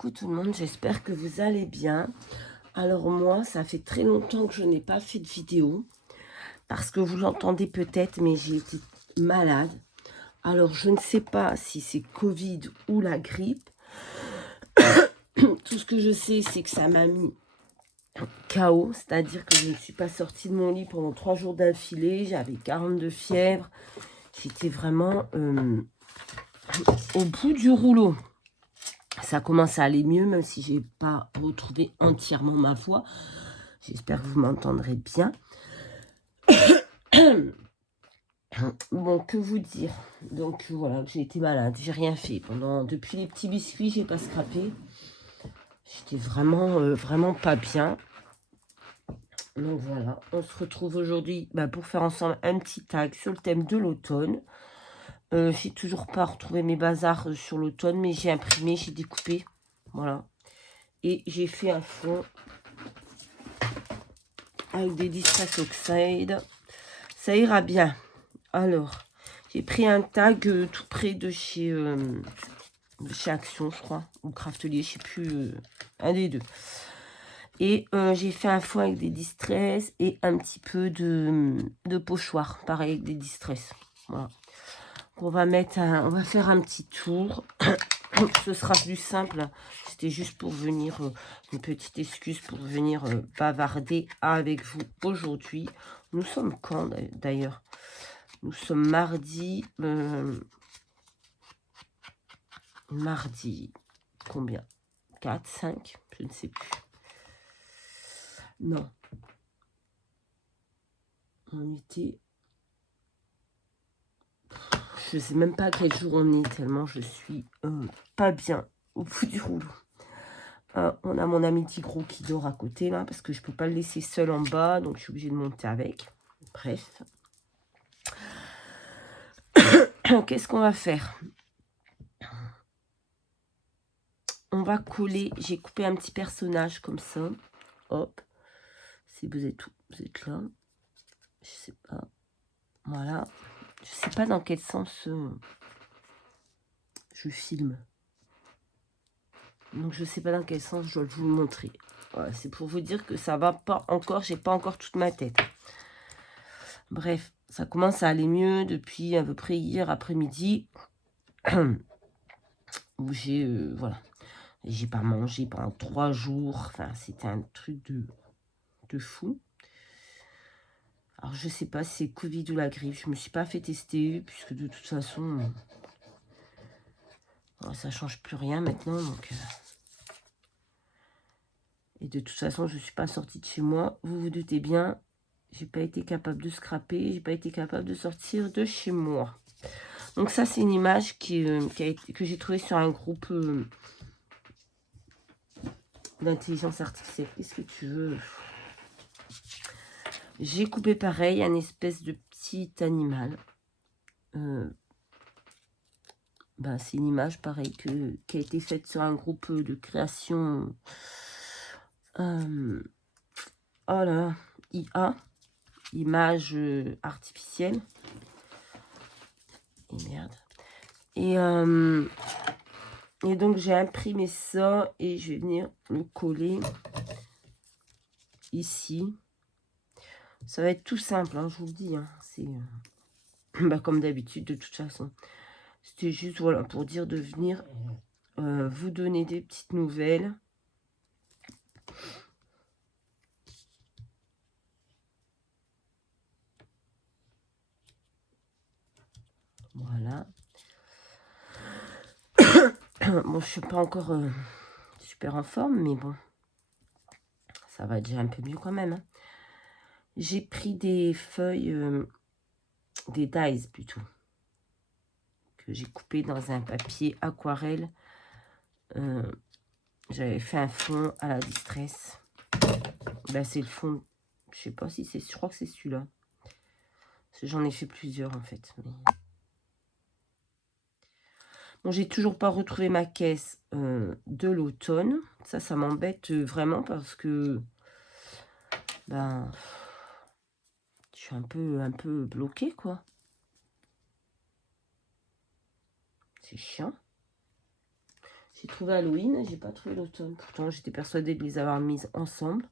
Coucou tout le monde, j'espère que vous allez bien. Alors moi, ça fait très longtemps que je n'ai pas fait de vidéo, parce que vous l'entendez peut-être, mais j'ai été malade. Alors je ne sais pas si c'est Covid ou la grippe. Tout ce que je sais, c'est que ça m'a mis KO, c'est-à-dire que je ne suis pas sortie de mon lit pendant 3 jours d'affilée, j'avais 42 fièvre, j'étais vraiment au bout du rouleau. Ça commence à aller mieux, même si j'ai pas retrouvé entièrement ma voix. J'espère que vous m'entendrez bien. Bon, que vous dire? Donc voilà, j'ai été malade, j'ai rien fait. Depuis les petits biscuits, j'ai pas scrapé. J'étais vraiment pas bien. Donc voilà, on se retrouve aujourd'hui pour faire ensemble un petit tag sur le thème de l'automne. J'ai toujours pas retrouvé mes bazars sur l'automne, mais j'ai imprimé, j'ai découpé. Voilà. Et j'ai fait un fond avec des Distress Oxide. Ça ira bien. Alors, j'ai pris un tag tout près de chez Action, je crois, ou Craftelier, je sais plus, un des deux. Et j'ai fait un fond avec des Distress et un petit peu de pochoir, pareil avec des Distress. Voilà. On va faire un petit tour. Ce sera plus simple. C'était juste pour venir, une petite excuse pour venir bavarder avec vous aujourd'hui. Nous sommes quand d'ailleurs? Nous sommes mardi. Mardi, combien? 4, 5, je ne sais plus. Non. On était... Je ne sais même pas à quel jour on est, tellement je suis pas bien au bout du rouleau. On a mon ami Tigro qui dort à côté, là, parce que je ne peux pas le laisser seul en bas, donc je suis obligée de monter avec. Bref. Qu'est-ce qu'on va faire? On va coller, j'ai coupé un petit personnage comme ça. Hop. Si vous êtes là. Je sais pas. Voilà. Je sais pas dans quel sens je filme. Donc je sais pas dans quel sens je dois vous le montrer. Voilà, c'est pour vous dire que ça va pas encore, j'ai pas encore toute ma tête. Bref, ça commence à aller mieux depuis à peu près hier après-midi. Où j'ai voilà. J'ai pas mangé pendant 3 jours. Enfin, c'était un truc de fou. Alors je sais pas si c'est Covid ou la grippe. Je me suis pas fait tester puisque de toute façon ça change plus rien maintenant. Donc et de toute façon, je suis pas sortie de chez moi. Vous vous doutez bien, j'ai pas été capable de scraper, j'ai pas été capable de sortir de chez moi. Donc ça, c'est une image que j'ai trouvée sur un groupe d'intelligence artificielle. Qu'est-ce que tu veux? J'ai coupé pareil, un espèce de petit animal. C'est une image pareil qui a été faite sur un groupe de création. Oh là, IA, image artificielle. Et merde. Et donc j'ai imprimé ça et je vais venir le coller ici. Ça va être tout simple, hein, je vous le dis. Hein. C'est comme d'habitude de toute façon. C'était juste voilà pour dire de venir vous donner des petites nouvelles. Voilà. Bon, je suis pas encore super en forme, mais bon, ça va déjà un peu mieux quand même. Hein. J'ai pris des feuilles, des dies plutôt, que j'ai coupé dans un papier aquarelle. J'avais fait un fond à la Distress. Là, c'est le fond. Je sais pas si c'est... Je crois que c'est celui-là. J'en ai fait plusieurs, en fait. Mais... Bon, j'ai toujours pas retrouvé ma caisse de l'automne. Ça m'embête vraiment parce que... je suis un peu bloquée, quoi. C'est chiant. J'ai trouvé Halloween, j'ai pas trouvé l'automne. Pourtant, j'étais persuadée de les avoir mises ensemble.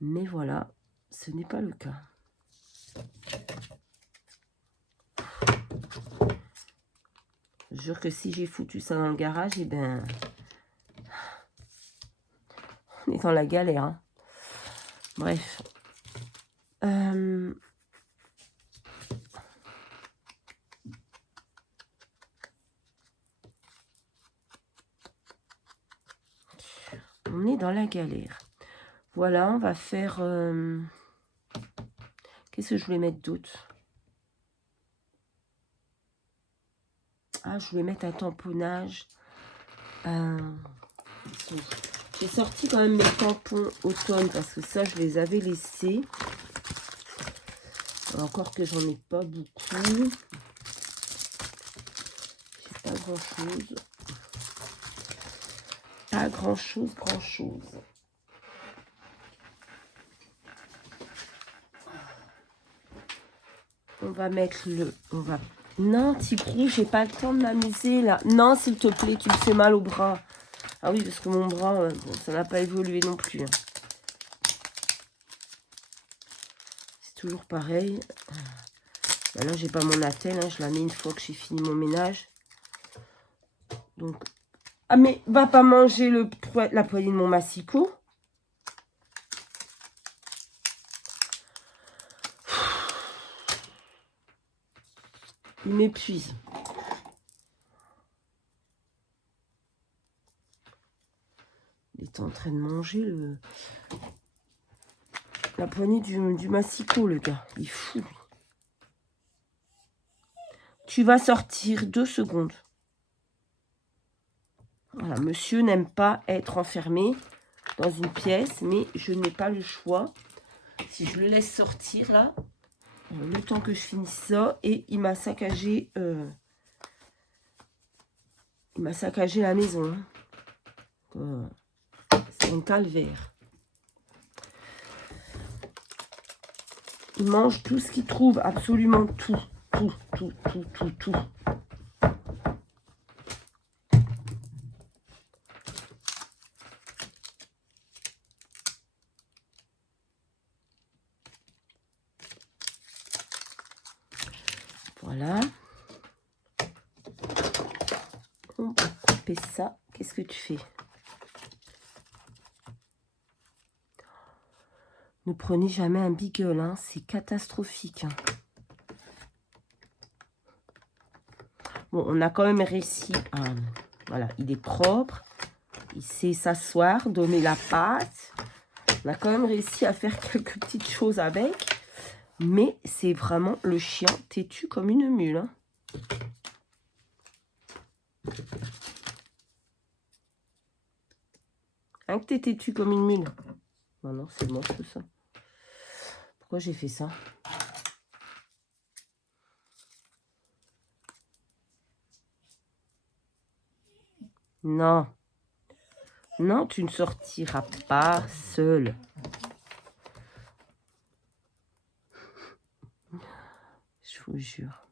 Mais voilà, ce n'est pas le cas. Je jure que si j'ai foutu ça dans le garage, eh ben, on est dans la galère. Hein. Bref. On est dans la galère. Voilà, on va faire... Qu'est-ce que je voulais mettre d'autre? Ah, je voulais mettre un tamponnage. J'ai sorti quand même mes tampons automne parce que ça, je les avais laissés. Encore que j'en ai pas beaucoup. J'ai pas grand-chose. Pas grand-chose, grand-chose. On va mettre le... Non, Tigrou, j'ai pas le temps de m'amuser là. Non, s'il te plaît, tu me fais mal au bras. Ah oui, parce que mon bras, bon, ça n'a pas évolué non plus. Hein. C'est toujours pareil. Ben là, j'ai pas mon attelle. Hein. Je la mets une fois que j'ai fini mon ménage. Donc... Ah, mais va pas manger la poignée de mon massicot. Il m'épuise. Il est en train de manger la poignée du massicot, le gars. Il est fou. Tu vas sortir 2 secondes. Voilà, monsieur n'aime pas être enfermé dans une pièce, mais je n'ai pas le choix. Si je le laisse sortir, là, le temps que je finisse ça, et il m'a saccagé... il m'a saccagé la maison. C'est un calvaire. Il mange tout ce qu'il trouve, absolument tout. Tout. Voilà. On va couper ça. Qu'est-ce que tu fais? Ne prenez jamais un beagle, hein. C'est catastrophique. Hein. Bon, on a quand même réussi à... Voilà, il est propre. Il sait s'asseoir, donner la patte. On a quand même réussi à faire quelques petites choses avec. Mais c'est vraiment le chien têtu comme une mule. Hein. Hein, que t'es têtu comme une mule. Non, non, c'est moche tout ça. Pourquoi j'ai fait ça? Non. Non, tu ne sortiras pas seul. Je vous jure.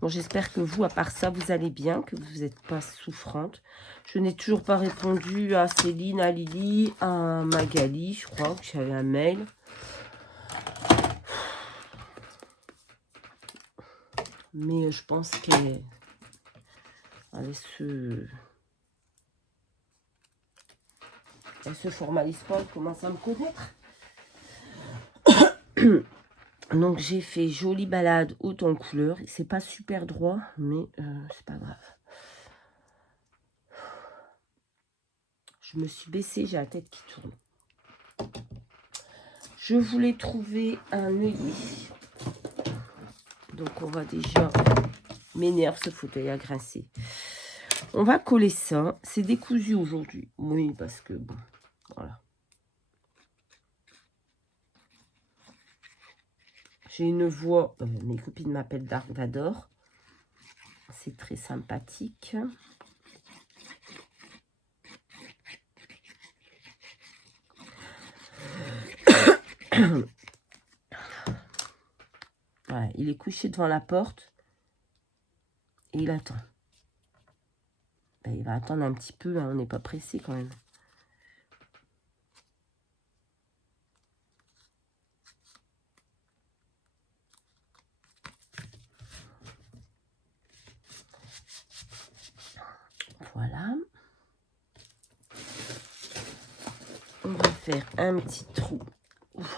Bon, j'espère que vous, à part ça, vous allez bien, que vous n'êtes pas souffrante. Je n'ai toujours pas répondu à Céline, à Lily, à Magali, je crois que j'avais un mail. Mais je pense qu'elle se formalise pas, elle commence à me connaître. Donc j'ai fait jolie balade haute en couleur. C'est pas super droit, mais c'est pas grave. Je me suis baissée, j'ai la tête qui tourne. Je voulais trouver un œillet. Donc on va déjà... M'énerve ce fauteuil à grincer. On va coller ça. C'est décousu aujourd'hui. Oui, parce que bon, voilà. J'ai une voix, mes copines m'appellent Dark Vador. C'est très sympathique. Voilà, il est couché devant la porte. Et il attend. Ben, il va attendre un petit peu, hein, on n'est pas pressé quand même. Voilà. On va faire un petit trou. Ouf.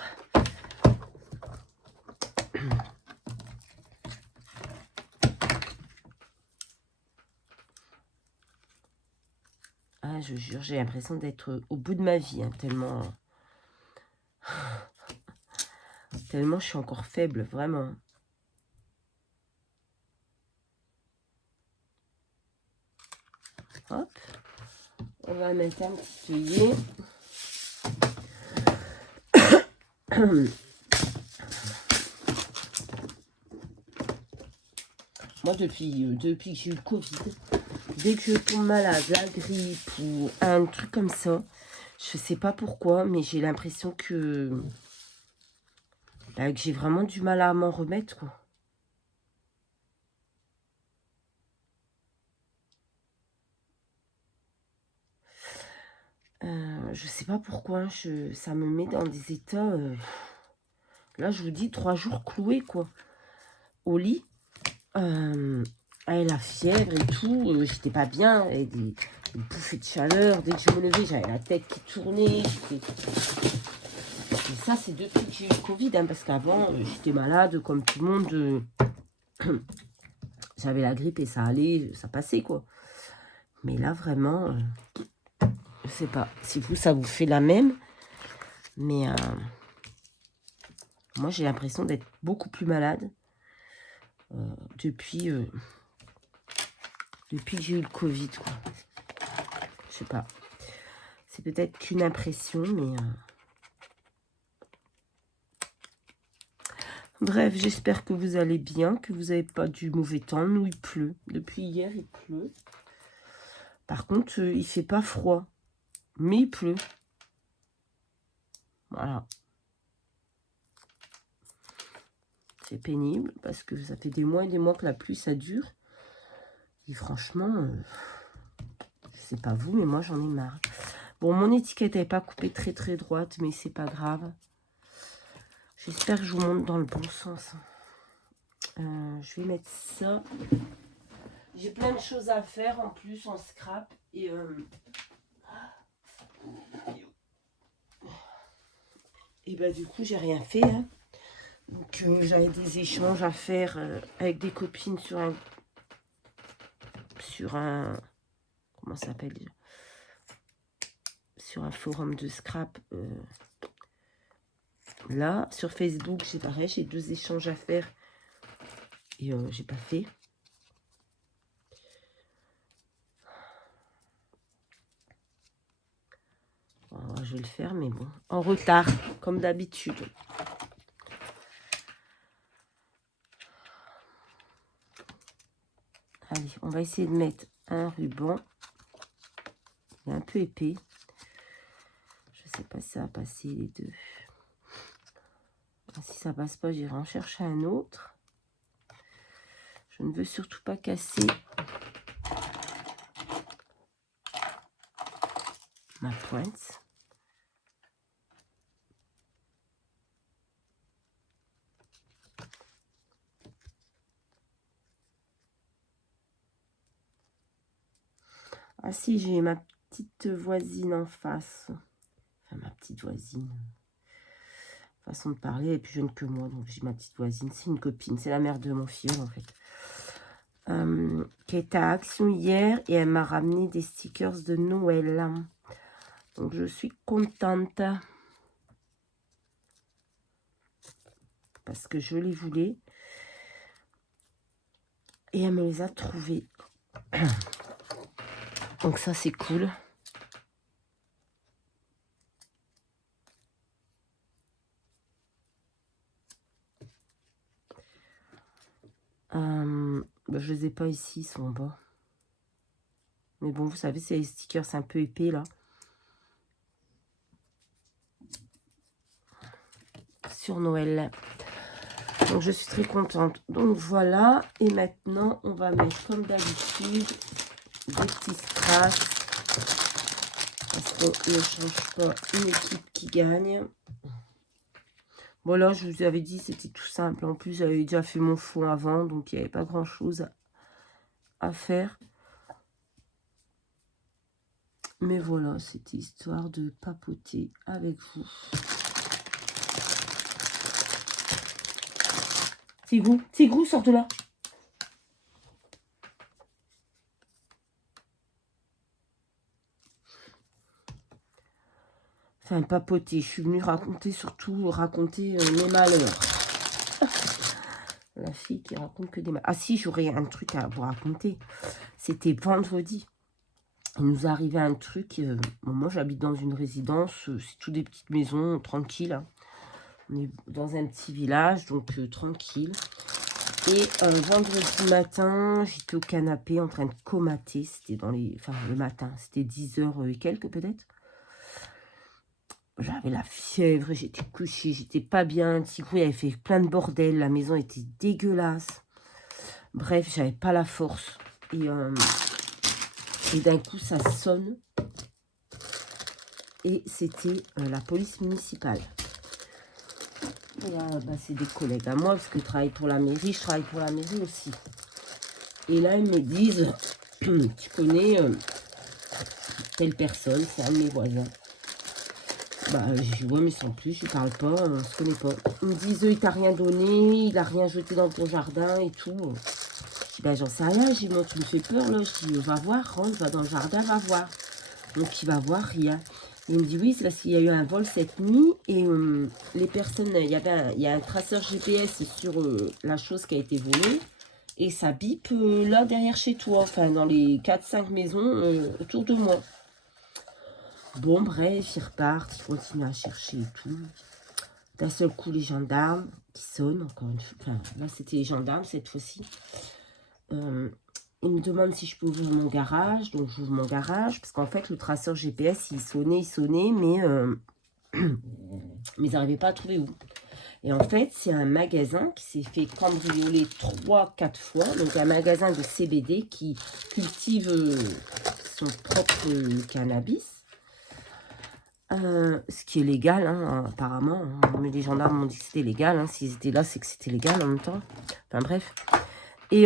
Ah, je jure, j'ai l'impression d'être au bout de ma vie, hein, tellement je suis encore faible, vraiment. Hop. On va mettre un petit œillet. Moi, depuis que j'ai eu le Covid, dès que je tombe malade, la grippe ou un truc comme ça, je sais pas pourquoi, mais j'ai l'impression que j'ai vraiment du mal à m'en remettre, quoi. Je sais pas pourquoi, ça me met dans des états... là, je vous dis, 3 jours cloués, quoi. Au lit. Avec la fièvre et tout, j'étais pas bien. Et des bouffées de chaleur. Dès que je me levais, j'avais la tête qui tournait. Et ça, c'est depuis que j'ai eu le Covid, hein, parce qu'avant, j'étais malade comme tout le monde. J'avais la grippe et ça allait, ça passait, quoi. Mais là, vraiment, je sais pas si vous, ça vous fait la même. Mais moi, j'ai l'impression d'être beaucoup plus malade depuis que j'ai eu le Covid, quoi. Je sais pas. C'est peut-être qu'une impression, mais... Bref, j'espère que vous allez bien, que vous n'avez pas du mauvais temps. Nous, il pleut. Depuis hier, il pleut. Par contre, il fait pas froid. Mais il pleut. Voilà. C'est pénible parce que ça fait des mois et des mois que la pluie, ça dure. Et franchement, je sais pas vous, mais moi, j'en ai marre. Bon, mon étiquette n'est pas coupée très droite, mais c'est pas grave. J'espère que je vous montre dans le bon sens. Je vais mettre ça. J'ai plein de choses à faire en plus en scrap. Et bah du coup, j'ai rien fait. Hein. Donc j'avais des échanges à faire avec des copines sur un comment ça s'appelle déjà, sur un forum de scrap. Là, sur Facebook, c'est pareil, j'ai 2 échanges à faire. Et j'ai pas fait. Alors, je vais le faire, mais bon, en retard, comme d'habitude. Allez, on va essayer de mettre un ruban. Il est un peu épais. Je sais pas si ça va passer les deux. Si ça passe pas, j'irai en chercher un autre. Je ne veux surtout pas casser ma pointe. Ah si, j'ai ma petite voisine en face. Enfin, ma petite voisine. Façon de parler, elle est plus jeune que moi, donc j'ai ma petite voisine. C'est une copine, c'est la mère de mon filleul en fait. Qui était à Action hier et elle m'a ramené des stickers de Noël. Donc je suis contente. Parce que je les voulais. Et elle me les a trouvés. Donc ça c'est cool. Bah, je les ai pas ici, ils sont en bas. Mais bon, vous savez, c'est les stickers un peu épais là. Sur Noël. Donc, je suis très contente. Donc, voilà. Et maintenant, on va mettre, comme d'habitude, des petits strass. Parce qu'on ne change pas une équipe qui gagne. Bon, là, je vous avais dit, c'était tout simple. En plus, j'avais déjà fait mon fond avant. Donc, il n'y avait pas grand-chose à faire. Mais voilà, c'était histoire de papoter avec vous. Tigrou, sors de là. Enfin, papoter. Je suis venue raconter, surtout raconter mes malheurs. La fille qui raconte que des malheurs. Ah si, j'aurais un truc à vous raconter. C'était vendredi. Il nous est arrivé un truc. Bon, moi, j'habite dans une résidence. C'est toutes des petites maisons tranquilles. Hein. On est dans un petit village, donc tranquille. Et vendredi matin, j'étais au canapé en train de comater. C'était dans les... Enfin, le matin. C'était 10h et quelques peut-être. J'avais la fièvre, j'étais couchée, j'étais pas bien. Tigrou avait fait plein de bordel, la maison était dégueulasse. Bref, j'avais pas la force. Et d'un coup, ça sonne. Et c'était la police municipale. Et là, bah, c'est des collègues à moi, parce que je travaille pour la mairie, je travaille pour la mairie aussi. Et là, ils me disent, tu connais telle personne, c'est un de mes voisins. Bah, je dis, ouais, mais sans plus, je parle pas, on se connaît pas. Ils me disent, il t'a rien donné, il a rien jeté dans ton jardin et tout. Je dis, bah, j'en sais rien, je dis, moi, tu me fais peur, là. Je dis, va voir, rentre, va dans le jardin, va voir. Donc, il va voir, rien. Et il me dit, oui, c'est parce qu'il y a eu un vol cette nuit et les personnes, il y a un traceur GPS sur la chose qui a été volée et ça bip là, derrière chez toi, enfin, dans les 4-5 maisons autour de moi. Bon, bref, ils repartent, ils continuent à chercher et tout. D'un seul coup, les gendarmes qui sonnent, encore une fois. Enfin, là, c'était les gendarmes cette fois-ci. Ils me demandent si je peux ouvrir mon garage. Donc, j'ouvre mon garage. Parce qu'en fait, le traceur GPS, il sonnait, mais ils n'arrivaient pas à trouver où. Et en fait, c'est un magasin qui s'est fait cambrioler 3-4 fois. Donc, un magasin de CBD qui cultive son propre cannabis. Ce qui est légal, hein, apparemment. Mais les gendarmes m'ont dit que c'était légal. Hein. S'ils étaient là, c'est que c'était légal en même temps. Enfin, bref. Et,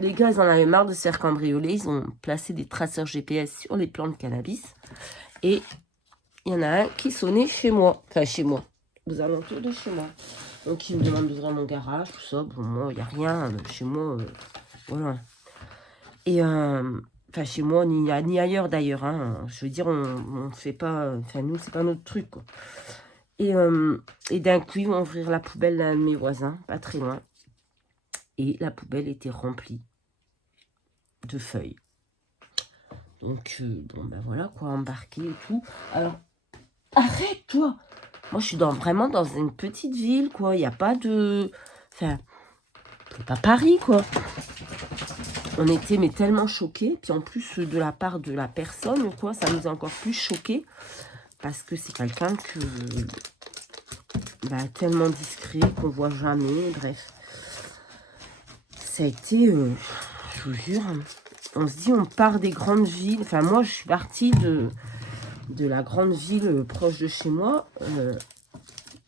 les gars, ils en avaient marre de se faire cambrioler. Ils ont placé des traceurs GPS sur les plants de cannabis. Et il y en a un qui sonnait chez moi. Enfin, chez moi. Aux alentours de chez moi. Donc, il me demande d'ouvrir mon garage, tout ça. Bon, moi, il n'y a rien. Chez moi, voilà. Et... enfin, chez moi, ni ailleurs d'ailleurs. Hein. Je veux dire, on fait pas... Enfin, nous, c'est pas notre truc, quoi. Et d'un coup, ils vont ouvrir la poubelle d'un de mes voisins, pas très loin. Et la poubelle était remplie de feuilles. Donc, bon, ben voilà, quoi, embarqué et tout. Alors, arrête-toi! Moi, je suis vraiment dans une petite ville, quoi. Il n'y a pas de... Enfin, c'est pas Paris, quoi. On était mais tellement choqués. Puis en plus, de la part de la personne, quoi, ça nous a encore plus choqués. Parce que c'est quelqu'un que... Bah, tellement discret qu'on voit jamais. Bref. Ça a été... je vous jure... On se dit, on part des grandes villes. Enfin, moi, je suis partie de la grande ville proche de chez moi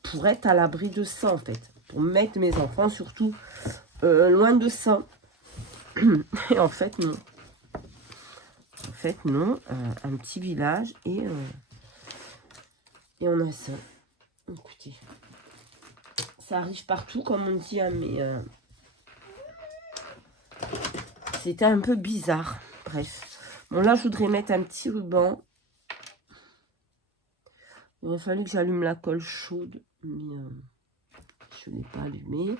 pour être à l'abri de ça, en fait. Pour mettre mes enfants, surtout, loin de ça. Et en fait, non. En fait, non. Un petit village et on a ça. Écoutez. Ça arrive partout, comme on dit, hein, mais c'était un peu bizarre. Bref. Bon, là, je voudrais mettre un petit ruban. Il aurait fallu que j'allume la colle chaude, mais je ne l'ai pas allumée.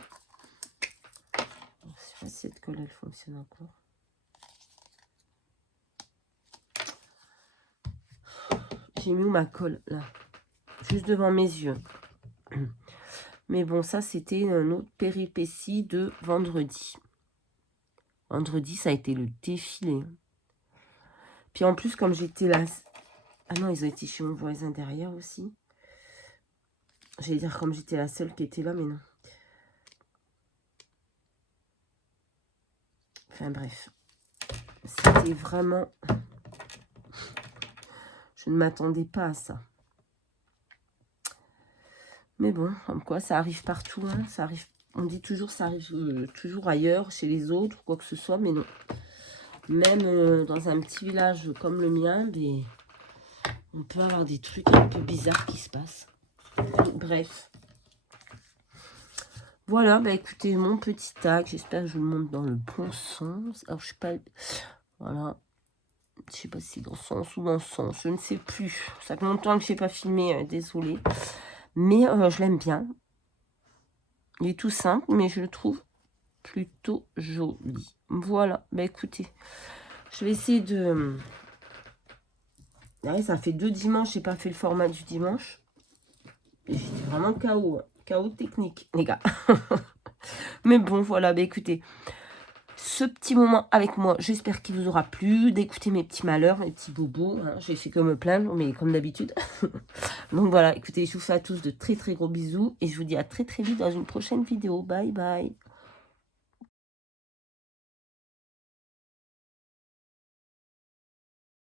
Je ne sais pas si cette colle, elle fonctionne encore. J'ai mis où ma colle? Là. Juste devant mes yeux. Mais bon, ça, c'était une autre péripétie de vendredi. Vendredi, ça a été le défilé. Puis en plus, comme j'étais là... Ah non, ils ont été chez mon voisin derrière aussi. J'allais dire comme j'étais la seule qui était là, mais non. Enfin bref. C'était vraiment... Je ne m'attendais pas à ça. Mais bon, comme quoi, ça arrive partout. Hein. Ça arrive, on dit toujours, ça arrive toujours ailleurs, chez les autres, ou quoi que ce soit, mais non. Même dans un petit village comme le mien, ben, on peut avoir des trucs un peu bizarres qui se passent. Bref. Voilà, bah écoutez, mon petit tag. J'espère que je vous le montre dans le bon sens. Alors, je sais pas... Voilà. Je sais pas si c'est dans ce sens ou dans ce sens. Je ne sais plus. Ça fait longtemps que je n'ai pas filmé. Désolée. Mais je l'aime bien. Il est tout simple, mais je le trouve plutôt joli. Voilà. Bah écoutez, je vais essayer de... Ouais, ça fait 2 dimanches, j'ai pas fait le format du dimanche. J'étais vraiment KO. Hein. KO technique, les gars. Mais bon, voilà. Bah écoutez, ce petit moment avec moi, j'espère qu'il vous aura plu, d'écouter mes petits malheurs, mes petits bobos. Hein. J'ai fait que me plaindre, mais comme d'habitude. Donc voilà, écoutez, je vous fais à tous de très très gros bisous et je vous dis à très très vite dans une prochaine vidéo. Bye bye.